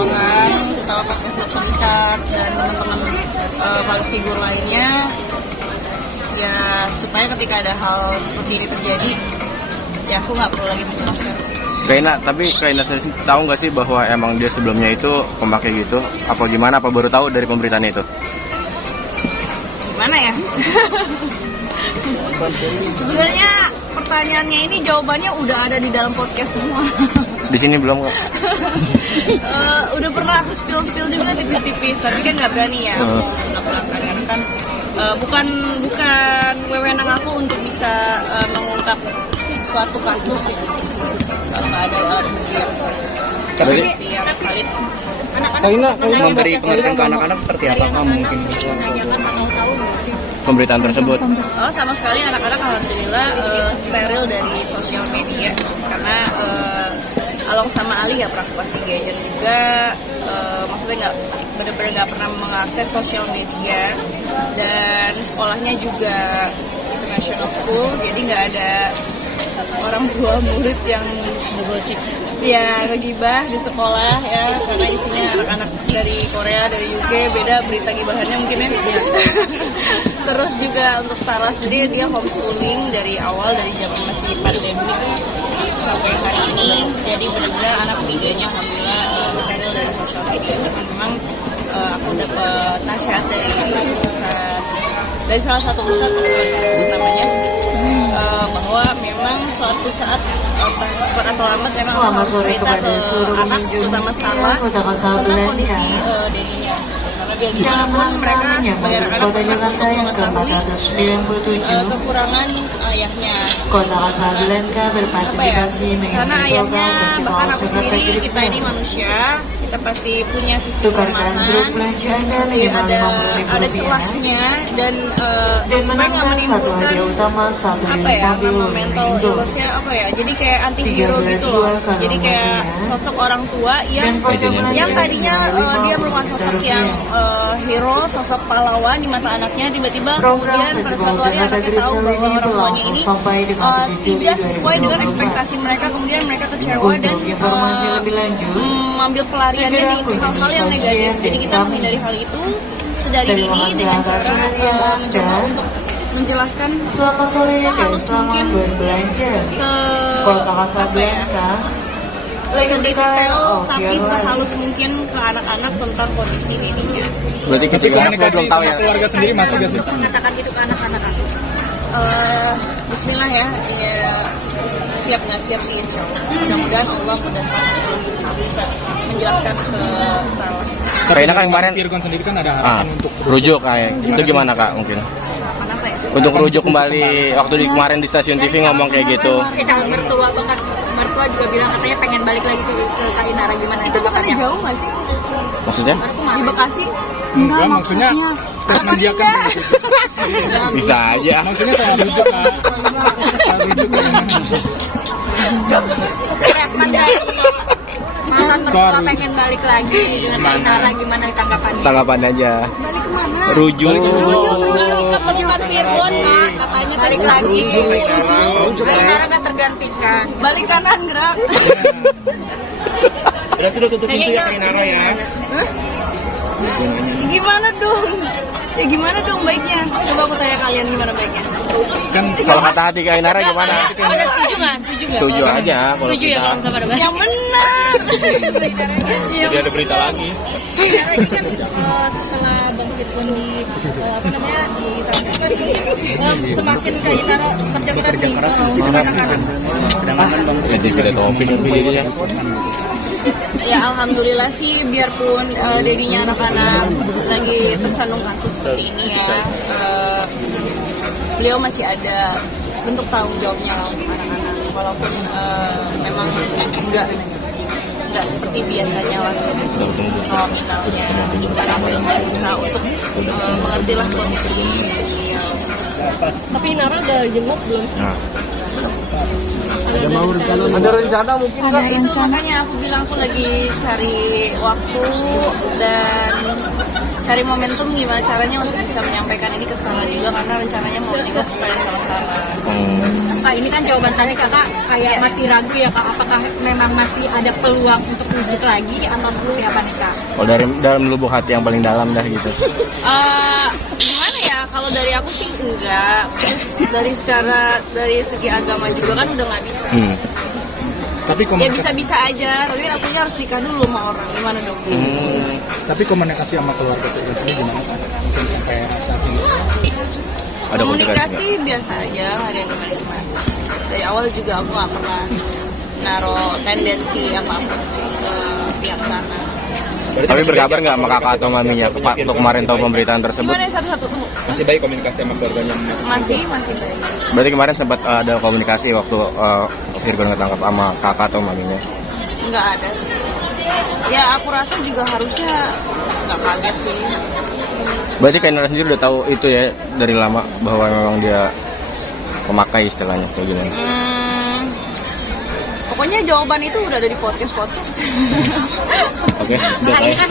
orang, terutama podcast Dr. Richard dan teman-teman public figur lainnya, ya supaya ketika ada hal seperti ini terjadi, ya aku nggak perlu lagi menjelaskan sih. Tapi Kaina tahu nggak sih bahwa emang dia sebelumnya itu pemakai gitu? Apa gimana? Apa baru tahu dari pemberitaan itu? Gimana ya? Sebenarnya pertanyaannya ini jawabannya udah ada di dalam podcast semua. Di sini belum kok. Udah pernah aku spill juga tipis-tipis, tapi kan nggak berani ya. Karena kan bukan wewenang aku untuk bisa mengungkap suatu kasus kalau nggak ada alat bukti yang valid. Kaina memberi pengertian ke anak-anak seperti apa mungkin? Pemberitaan tersebut. Oh, sama sekali anak-anak alhamdulillah steril dari sosial media karena Along sama Ali ya praktikasi gadget juga, maksudnya benar-benar nggak pernah mengakses sosial media dan sekolahnya juga international school, jadi nggak ada orang tua murid yang ngegosip ya ngegibah di sekolah ya, karena isinya anak-anak dari Korea, dari UK, beda berita gibahannya mungkin ya. Terus juga untuk Starlas sendiri dia homeschooling dari awal, dari zaman masih pandemi sampai hari ini, jadi benar-benar anak tiganya alhamdulillah steril dari sosial media. Cuman memang aku dapat nasihat dari salah satu ustadz namanya, bahwa memang suatu saat cepat atau lambat memang harus cerita ke anak, terutama Sarah, tentang kondisi dirinya. Karena biar gimana pun mereka sebagai anak-anak berhak untuk mengetahui kekurangan ayahnya. Apa ya? Karena ayahnya, bahkan aku sendiri, kita ini manusia, kita pasti punya sisi kelemahan, pasti ada celahnya, dan supaya nggak menimbulkan apa ya, nama mental illness-nya apa ya, jadi kayak anti hero gitu loh. Jadi kayak sosok orang tua yang tadinya dia merupakan sosok yang hero, sosok pahlawan di mata anaknya, tiba-tiba kemudian pada suatu hari anaknya tahu bahwa orang tuanya ini tidak sesuai dengan ekspektasi mereka, kemudian mereka kecewa dan mengambil pelariannya di hal-hal yang negatif. Jadi kita menghindari hal itu sedari dini dengan cara mencoba untuk menjelaskan sehalus mungkin, sedetail tapi sehalus mungkin ke anak-anak tentang kondisi dirinya. Berarti ketika anak belum tahu ya. Keluarga sendiri masih gak sih? Mengatakan gitu ke anak-anak aku. Bismillah ya, siap nggak siap sih insya Allah. Mudah-mudahan Allah mudahkan bisa menjelaskan ke Starla. Kayaknya kan kemarin Virgon sendiri kan ada harapan untuk rujuk kayak itu gimana kak mungkin? Kenapa ya? Untuk rujuk kembali waktu kemarin di stasiun TV ngomong kayak gitu. Calon mertua juga bilang katanya pengen balik lagi ke Kainara, gimana Itu bukannya jauh nggak sih? Maksudnya? Di Bekasi? Enggak, maksudnya statement dia kan Bisa aja. maksudnya saya rujuk kak. Saya rujuk statement dari mantan mertua pengen balik lagi dengan Kainara, gimana tanggapannya? Tanggapan aja. Balik kemana? Rujuk. Ke pelukan Virgon kak, katanya balik lagi rujuk Kainara nggak tergantikan. Balik kanan gerak. Berarti udah tutup pintu ya Kainara ya. Gimana dong? Ya gimana dong baiknya? Coba aku tanya kalian gimana baiknya. Kan Kalau kata hati Kainara gimana? Ada setuju nggak? Setuju aja kalau Setuju ya kita. kalau sama debat. Yang benar. jadi ada berita lagi. Kainara ini kan setelah Bang Virgon ditangkap semakin Kainara kerja keras nih. Jadi beda topik jadinya. Ya alhamdulillah sih, biarpun dedinya anak-anak lagi tersandung kasus seperti ini ya, beliau masih ada bentuk tanggung jawabnya lah untuk anak-anak, walaupun memang nggak seperti biasanya lah nominalnya. Cuman aku yang berusaha untuk mengerti lah kondisi sosial. Tapi Nara udah jenguk belum? Nah, Ada rencana mungkin Nah itu makanya aku bilang aku lagi cari waktu dan cari momentum gimana caranya untuk bisa menyampaikan ini ke Stella juga, karena rencananya mau jenguk supaya sama-sama. Kak, ini kan jawaban tadi kakak kayak masih ragu ya kak, apakah memang masih ada peluang untuk wujud lagi atau seperti apa nih kak? kalau dari dalam lubuk hati yang paling dalam dah gitu. Gimana ya, kalau dari aku sih enggak. Terus dari segi agama juga kan udah nggak bisa. Tapi Ya bisa-bisa aja, tapi akunya harus nikah dulu sama orang, gimana dong? Tapi komunikasi sama keluarga Virgon sendiri gimana sih? Mungkin sampai saat ini. Ada Komunikasi biasa aja, nggak ada yang gimana-gimana. Dari awal juga aku nggak pernah naruh tendensi apapun sih ke pihak sana. Tapi berkabar nggak sama kakak atau maminya waktu kemarin tahu pemberitaan tersebut? Gimana ya, satu-satu tuh? Masih baik komunikasi sama keluarganya? Masih baik. Berarti kemarin sempat ada komunikasi waktu Virgon ketangkap sama kakak atau maminya? Nggak ada sih. Ya aku rasa juga harusnya nggak kaget sih. Berarti Kak Nara sendiri udah tahu itu ya dari lama bahwa memang dia pemakai istilahnya kayak gini. Pokoknya jawaban itu udah ada di podcast. Oke, udah Kak, ini saya. kan